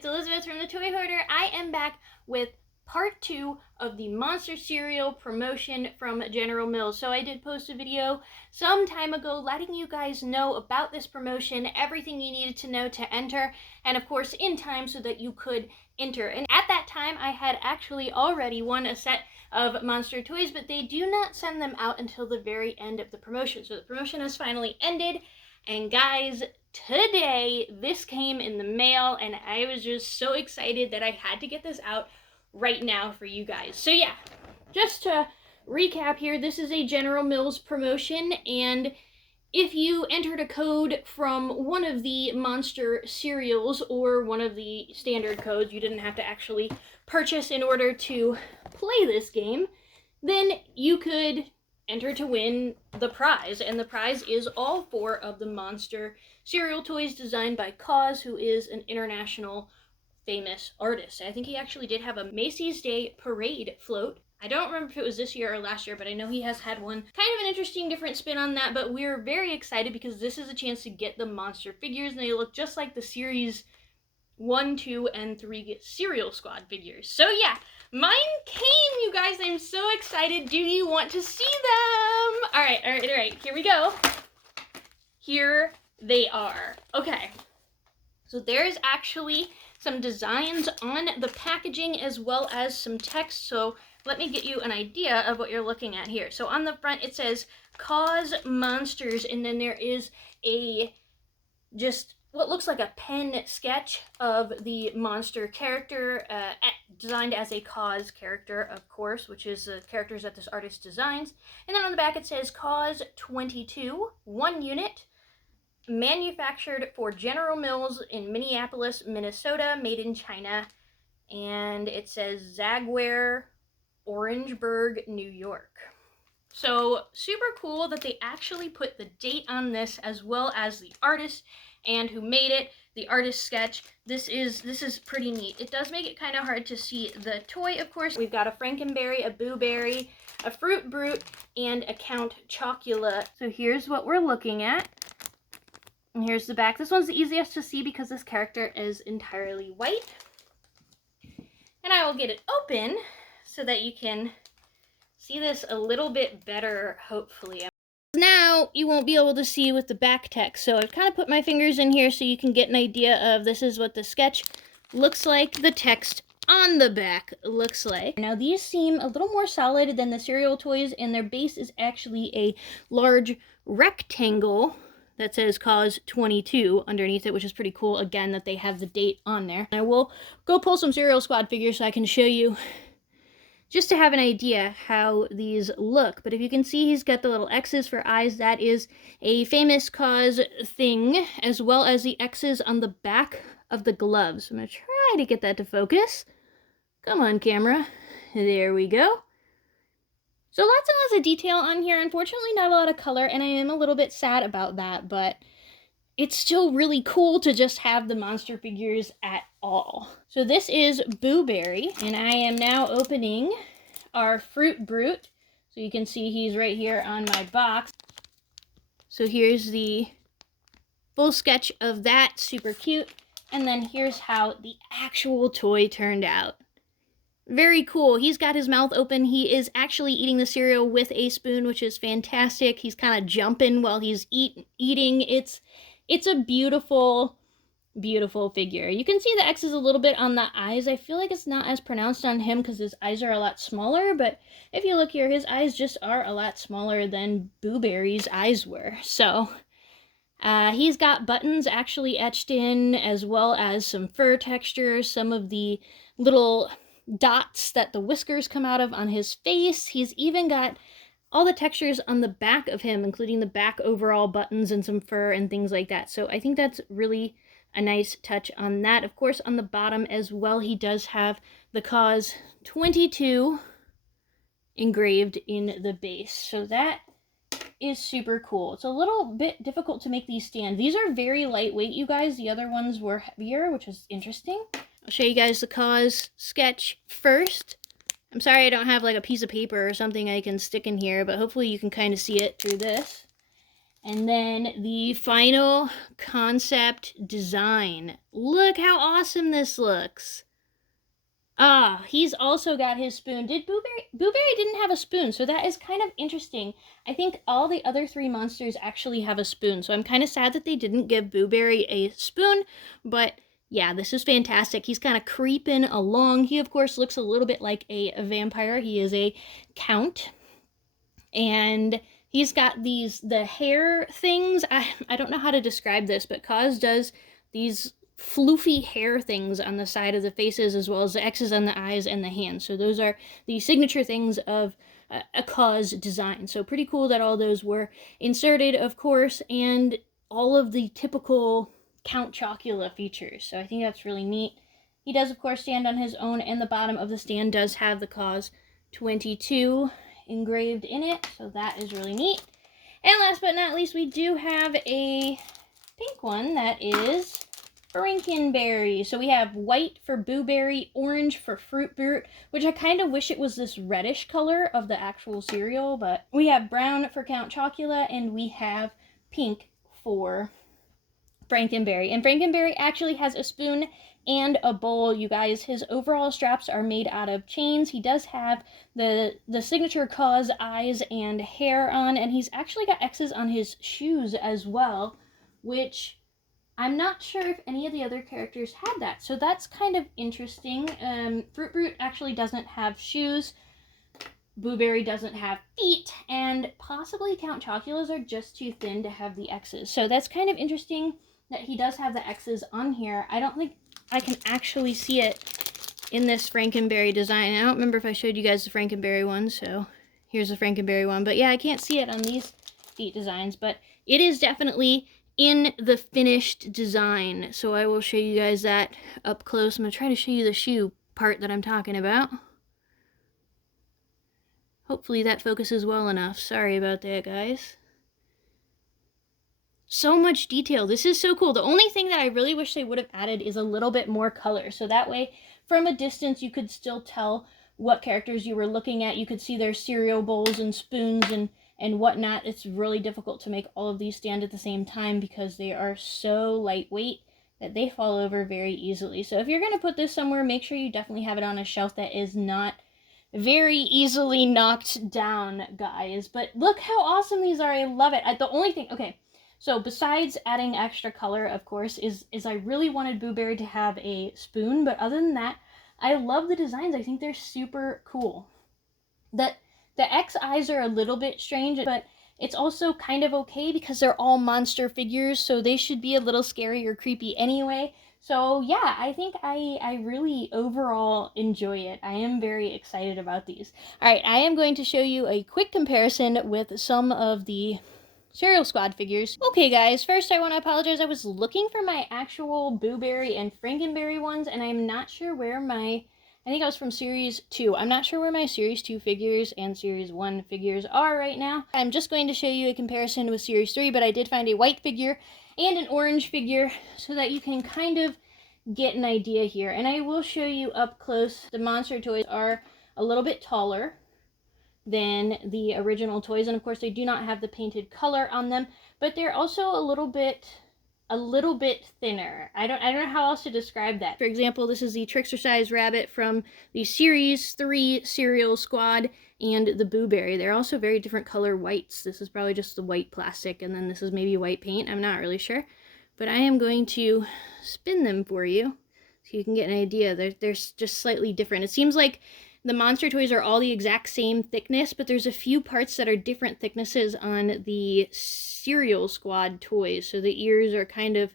it's Elizabeth from the Toy Hoarder. I am back with part 2 of the Monster Cereal promotion from General Mills. So I did post a video some time ago letting you guys know about this promotion, everything you needed to know to enter, and of course in time so that you could enter. And at that time I had actually already won a set of Monster toys, but they do not send them out until the very end of the promotion. So the promotion has finally ended, and guys, today this came in the mail and I was just so excited that I had to get this out right now for you guys. So yeah, just to recap here, this is a General Mills promotion, and if you entered a code from one of the Monster cereals or one of the standard codes you didn't have to actually purchase in order to play this game, then you could enter to win the prize, and the prize is all 4 of the Monster cereal toys designed by KAWS, who is an international famous artist. I think he actually did have a Macy's Day Parade float. I don't remember if it was this year or last year, but I know he has had one. Kind of an interesting different spin on that, but we're very excited because this is a chance to get the Monster figures, and they look just like the series 1, 2, and 3 Cereal Squad figures. So yeah, mine came, you guys. I'm so excited. Do you want to see them? All right. Here we go. Here they are. Okay. So there's actually some designs on the packaging as well as some text. So let me get you an idea of what you're looking at here. So on the front it says KAWS Monsters, and then there is a just what looks like a pen sketch of the Monster character, designed as a KAWS character, of course, which is the characters that this artist designs. And then on the back it says KAWS 22, 1 unit, manufactured for General Mills in Minneapolis, Minnesota, made in China. And it says Zaguare, Orangeburg, New York. So super cool that they actually put the date on this, as well as the artist and who made it, the artist sketch. This is pretty neat. It does make it kind of hard to see the toy, of course. We've got a Frankenberry, a Boo Berry, a Fruit Brute, and a Count Chocula. So here's what we're looking at. And here's the back. This one's the easiest to see because this character is entirely white. And I will get it open so that you can see this a little bit better, hopefully. Now you won't be able to see with the back text, so I've kind of put my fingers in here so you can get an idea of this is what the sketch looks like, the text on the back looks like. Now these seem a little more solid than the cereal toys, and their base is actually a large rectangle that says KAWS 22 underneath it, which is pretty cool, again, that they have the date on there. I will go pull some Cereal Squad figures so I can show you, just to have an idea how these look. But if you can see, he's got the little X's for eyes. That is a famous KAWS thing, as well as the X's on the back of the gloves. I'm going to try to get that to focus. Come on, camera. There we go. So lots and lots of detail on here. Unfortunately, not a lot of color, and I am a little bit sad about that, but it's still really cool to just have the Monster figures at all. So this is Boo Berry, and I am now opening our Fruit Brute. So you can see he's right here on my box. So here's the full sketch of that, super cute. And then here's how the actual toy turned out. Very cool. He's got his mouth open. He is actually eating the cereal with a spoon, which is fantastic. He's kind of jumping while he's eating. It's a beautiful, beautiful figure. You can see the X's a little bit on the eyes. I feel like it's not as pronounced on him because his eyes are a lot smaller, but if you look here, his eyes just are a lot smaller than Boo Berry's eyes were. So he's got buttons actually etched in, as well as some fur texture, some of the little dots that the whiskers come out of on his face. He's even got all the textures on the back of him, including the back overall buttons and some fur and things like that. So I think that's really a nice touch on that. Of course, on the bottom as well, he does have the KAWS 22 engraved in the base. So that is super cool. It's a little bit difficult to make these stand. These are very lightweight, you guys. The other ones were heavier, which is interesting. I'll show you guys the KAWS sketch first. I'm sorry I don't have like a piece of paper or something I can stick in here, but hopefully you can kind of see it through this. And then the final concept design. Look how awesome this looks. Ah, he's also got his spoon. Did Booberry didn't have a spoon, so that is kind of interesting. I think all the other 3 monsters actually have a spoon, so I'm kind of sad that they didn't give Booberry a spoon, but yeah, this is fantastic. He's kind of creeping along. He, of course, looks a little bit like a vampire. He is a count, and he's got the hair things. I don't know how to describe this, but KAWS does these floofy hair things on the side of the faces, as well as the X's on the eyes and the hands. So those are the signature things of a KAWS design. So pretty cool that all those were inserted, of course, and all of the typical Count Chocula features. So I think that's really neat. He does, of course, stand on his own, and the bottom of the stand does have the KAWS 22 engraved in it, so that is really neat. And last but not least, we do have a pink one that is Frankenberry. So we have white for Booberry, orange for Fruit Brute, which I kind of wish it was this reddish color of the actual cereal, but we have brown for Count Chocula, and we have pink for Frankenberry. And Frankenberry actually has a spoon and a bowl, you guys. His overall straps are made out of chains. He does have the signature KAWS eyes and hair on, and he's actually got X's on his shoes as well, which I'm not sure if any of the other characters had that, so that's kind of interesting. Fruit Brute actually doesn't have shoes. Booberry doesn't have feet, and possibly Count Choculas are just too thin to have the X's. So that's kind of interesting that he does have the X's on here. I don't think I can actually see it in this Frankenberry design. I don't remember if I showed you guys the Frankenberry one, so here's the Frankenberry one. But yeah, I can't see it on these feet designs, but it is definitely in the finished design. So I will show you guys that up close. I'm going to try to show you the shoe part that I'm talking about. Hopefully that focuses well enough. Sorry about that, guys. So much detail. This is so cool. The only thing that I really wish they would have added is a little bit more color. So that way, from a distance, you could still tell what characters you were looking at. You could see their cereal bowls and spoons and whatnot. It's really difficult to make all of these stand at the same time because they are so lightweight that they fall over very easily. So if you're going to put this somewhere, make sure you definitely have it on a shelf that is not very easily knocked down, guys. But look how awesome these are. I love it. The only thing, okay, so besides adding extra color, of course, is I really wanted Booberry to have a spoon, but other than that, I love the designs. I think they're super cool. The X eyes are a little bit strange, but it's also kind of okay because they're all monster figures, so they should be a little scary or creepy anyway. So yeah, I think I really overall enjoy it. I am very excited about these. Alright, I am going to show you a quick comparison with some of the Cereal Squad figures. Okay guys, first I want to apologize. I was looking for my actual Booberry and Frankenberry ones, and I'm not sure where my, I think I was from Series 2. I'm not sure where my Series 2 figures and Series 1 figures are right now. I'm just going to show you a comparison with Series 3, but I did find a white figure and an orange figure so that you can kind of get an idea here. And I will show you up close. The monster toys are a little bit taller than the original toys, and of course they do not have the painted color on them, but they're also a little bit thinner. I don't know how else to describe that. For example, this is the Trickster size rabbit from the Series 3 Cereal Squad and the Booberry. They're also very different color whites. This is probably just the white plastic, and then this is maybe white paint. I'm not really sure, but I am going to spin them for you so you can get an idea. They're just slightly different. It seems like the monster toys are all the exact same thickness, but there's a few parts that are different thicknesses on the Cereal Squad toys. So the ears are kind of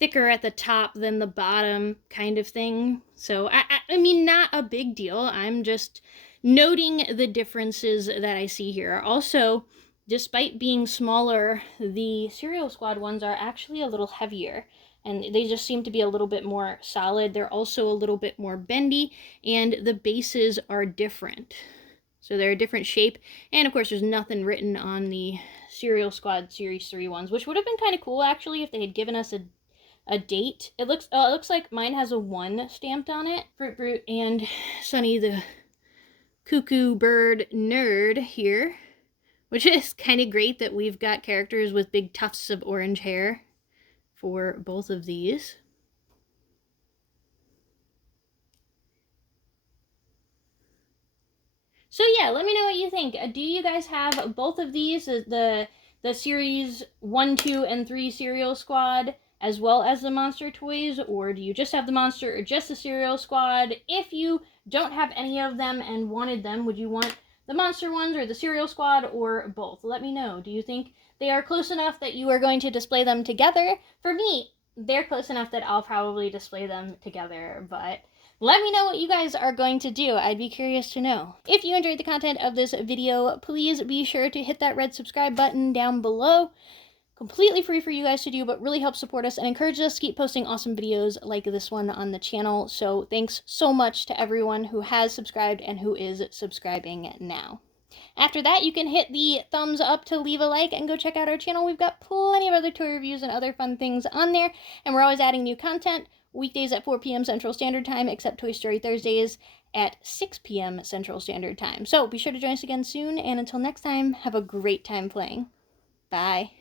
thicker at the top than the bottom kind of thing. So, I mean, not a big deal. I'm just noting the differences that I see here. Also, despite being smaller, the Cereal Squad ones are actually a little heavier, and they just seem to be a little bit more solid. They're also a little bit more bendy, and the bases are different. So they're a different shape, and of course there's nothing written on the Cereal Squad Series 3 ones, which would have been kind of cool actually if they had given us a date. It looks like mine has a 1 stamped on it. Fruit Brute and Sunny the Cuckoo Bird Nerd here which is kind of great that we've got characters with big tufts of orange hair for both of these. So yeah, let me know what you think. Do you guys have both of these, the series 1, 2, and 3 Cereal Squad, as well as the Monster toys, or do you just have the Monster or just the Cereal Squad? If you don't have any of them and wanted them, would you want the Monster ones or the Cereal Squad or both? Let me know. Do you think they are close enough that you are going to display them together? For me, they're close enough that I'll probably display them together, but let me know what you guys are going to do. I'd be curious to know. If you enjoyed the content of this video, please be sure to hit that red subscribe button down below. Completely free for you guys to do, but really helps support us and encourages us to keep posting awesome videos like this one on the channel. So thanks so much to everyone who has subscribed and who is subscribing now. After that, you can hit the thumbs up to leave a like and go check out our channel. We've got plenty of other toy reviews and other fun things on there, and we're always adding new content. Weekdays at 4 p.m. Central Standard Time, except Toy Story Thursdays at 6 p.m. Central Standard Time. So be sure to join us again soon, and until next time, have a great time playing. Bye.